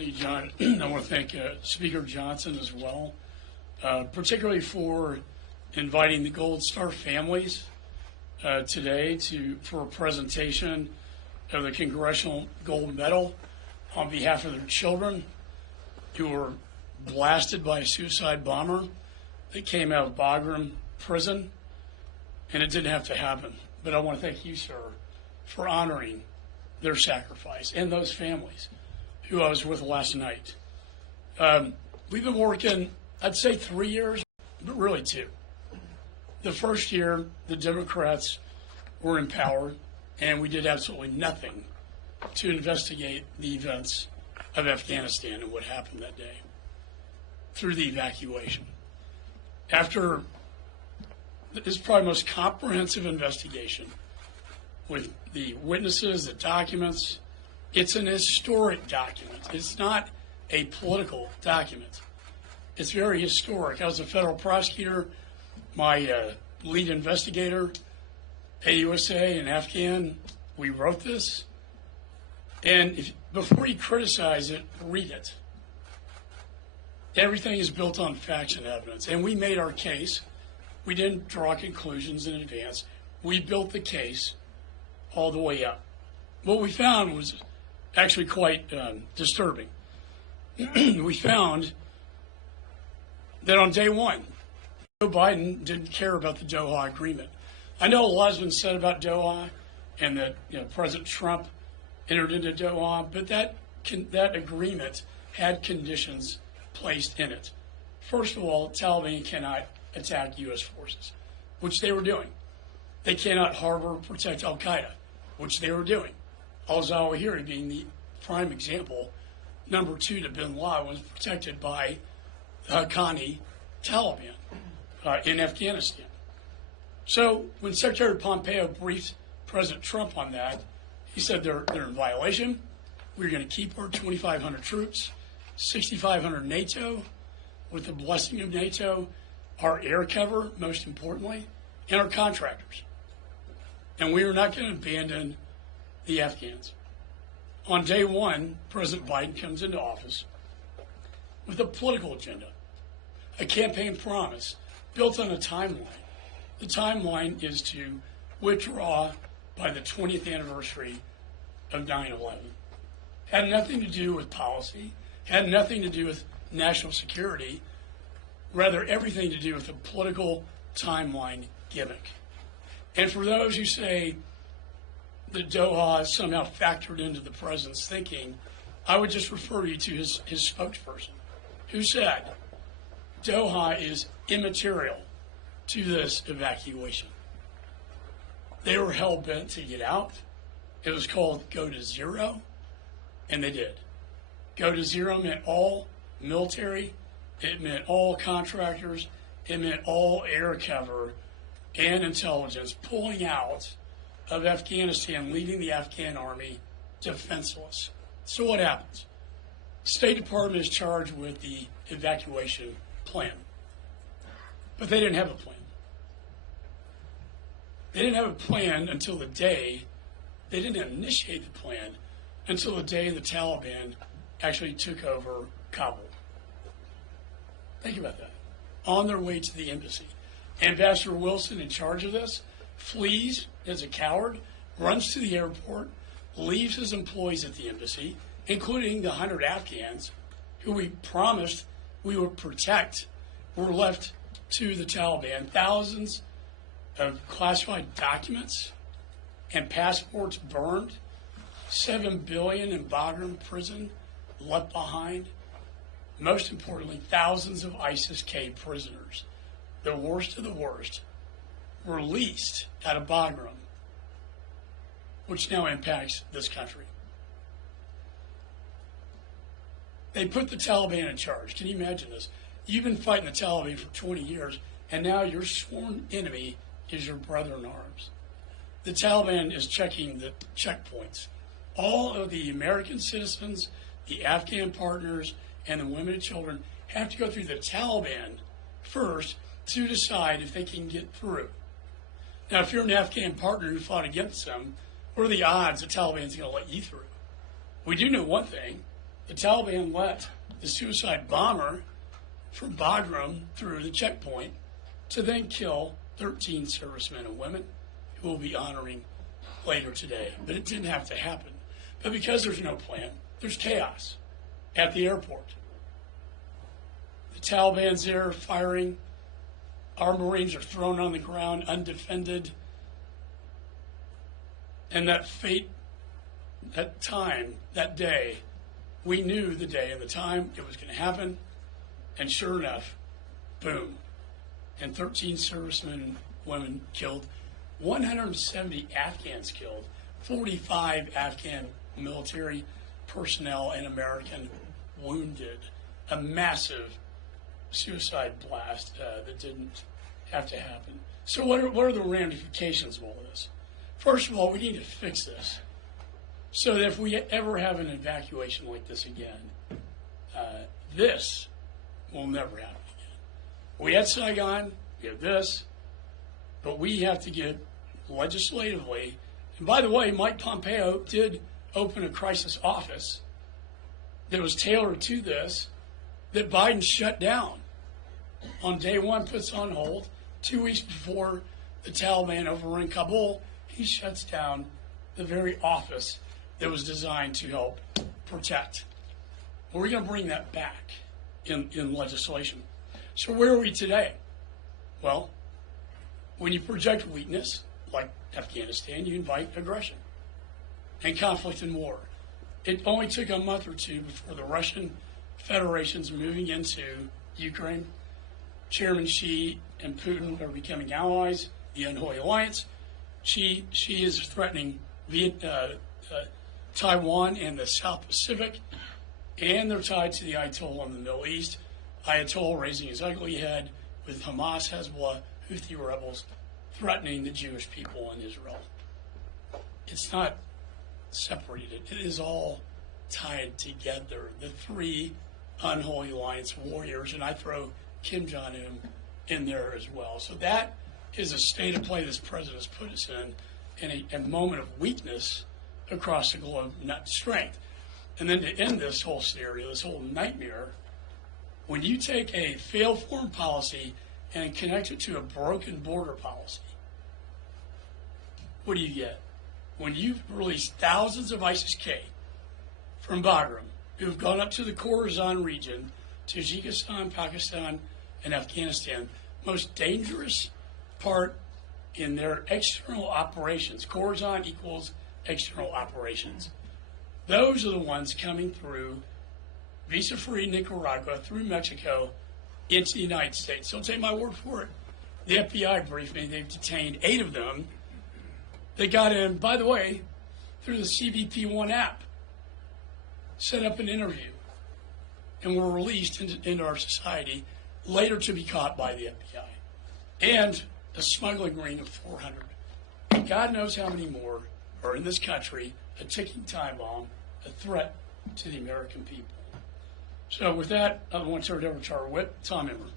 Lee, John. I want to thank Speaker Johnson as well, particularly for inviting the Gold Star families today for a presentation of the Congressional Gold Medal on behalf of their children who were blasted by a suicide bomber that came out of Bagram prison, and it didn't have to happen. But I want to thank you, sir, for honoring their sacrifice and those families who I was with last night. We've been working, I'd say 3 years, but really 2. The first year, the Democrats were in power, and we did absolutely nothing to investigate the events of Afghanistan and what happened that day through the evacuation. After this probably most comprehensive investigation with the witnesses, the documents, it's an historic document. It's not a political document. It's very historic. I was a federal prosecutor. My lead investigator, AUSA and Afghan, we wrote this. And before you criticize it, read it. Everything is built on facts and evidence. And we made our case. We didn't draw conclusions in advance. We built the case all the way up. What we found was actually quite disturbing. We found that on day one, Joe Biden didn't care about the Doha agreement. I know a lot has been said about Doha and that President Trump entered into Doha, but that agreement had conditions placed in it. First of all, Taliban cannot attack U.S. forces, which they were doing. They cannot harbor or protect al-Qaeda, which they were doing. Al-Zawahiri being the prime example. Number 2 to bin Laden was protected by Haqqani Taliban in Afghanistan. So when Secretary Pompeo briefed President Trump on that, he said they're in violation. We're going to keep our 2,500 troops, 6,500 NATO, with the blessing of NATO, our air cover, most importantly, and our contractors. And we are not going to abandon the Afghans. On day one, President Biden comes into office with a political agenda, a campaign promise built on a timeline. The timeline is to withdraw by the 20th anniversary of 9/11. Had nothing to do with policy, had nothing to do with national security, rather everything to do with a political timeline gimmick. And for those who say that Doha somehow factored into the president's thinking, I would just refer you to his spokesperson, who said Doha is immaterial to this evacuation. They were hell-bent to get out. It was called Go to Zero, and they did. Go to Zero meant all military, it meant all contractors, it meant all air cover and intelligence pulling out of Afghanistan, leaving the Afghan army defenseless. So what happens? State Department is charged with the evacuation plan, but they didn't have a plan. They didn't have a plan until the day, they didn't initiate the plan until the day the Taliban actually took over Kabul. Think about that. On their way to the embassy. Ambassador Wilson, in charge of this, flees as a coward, runs to the airport, leaves his employees at the embassy, including the 100 Afghans who we promised we would protect, were left to the Taliban. Thousands of classified documents and passports burned, $7 billion in Bagram prison left behind. Most importantly, thousands of ISIS-K prisoners, the worst of the worst, released out of Bagram, which now impacts this country. They put the Taliban in charge. Can you imagine this? You've been fighting the Taliban for 20 years, and now your sworn enemy is your brother in arms. The Taliban is checking the checkpoints. All of the American citizens, the Afghan partners, and the women and children have to go through the Taliban first to decide if they can get through. Now, if you're an Afghan partner who fought against them, what are the odds the Taliban's going to let you through? We do know one thing. the Taliban let the suicide bomber from Bagram through the checkpoint to then kill 13 servicemen and women who we'll be honoring later today. But it didn't have to happen. But because there's no plan, there's chaos at the airport. The Taliban's there firing. Our Marines are thrown on the ground undefended. And that fate, that time, that day, we knew the day and the time it was going to happen. And sure enough, boom. And 13 servicemen and women killed, 170 Afghans killed, 45 Afghan military personnel and American wounded. A massive suicide blast that didn't have to happen. So what are the ramifications of all of this? First of all, we need to fix this so that if we ever have an evacuation like this again, this will never happen again. We had Saigon, we have this, but we have to get legislatively, and by the way, Mike Pompeo did open a crisis office that was tailored to this, that Biden shut down on day one, puts on hold. 2 weeks before the Taliban overrun Kabul, he shuts down the very office that was designed to help protect. Well, we're going to bring that back in legislation. So where are we today? Well, when you project weakness, like Afghanistan, you invite aggression and conflict and war. It only took a month or two before the Russian Federation's moving into Ukraine. Chairman Xi and Putin are becoming allies, the Unholy Alliance. Xi is threatening Taiwan and the South Pacific, and they're tied to the Ayatollah in the Middle East. Ayatollah raising his ugly head with Hamas, Hezbollah, Houthi rebels threatening the Jewish people in Israel. It's not separated. It is all tied together. The three Unholy Alliance warriors, and I throw Kim Jong-un in there as well. So that is a state of play this president has put us in a moment of weakness across the globe, not strength. And then to end this whole scenario, this whole nightmare, when you take a failed foreign policy and connect it to a broken border policy, what do you get? When you've released thousands of ISIS-K from Bagram, who've gone up to the Khorasan region, Tajikistan, Pakistan, and Afghanistan, most dangerous part in their external operations. Khorasan equals external operations. Those are the ones coming through visa-free Nicaragua, through Mexico, into the United States. Don't take my word for it. The FBI briefed me. They've detained 8 of them. They got in, by the way, through the CBP-1 app, set up an interview, and were released into our society, later to be caught by the FBI. And a smuggling ring of 400. And God knows how many more are in this country, a ticking time bomb, a threat to the American people. So with that, I want to turn it over to our whip, Tom Emmer.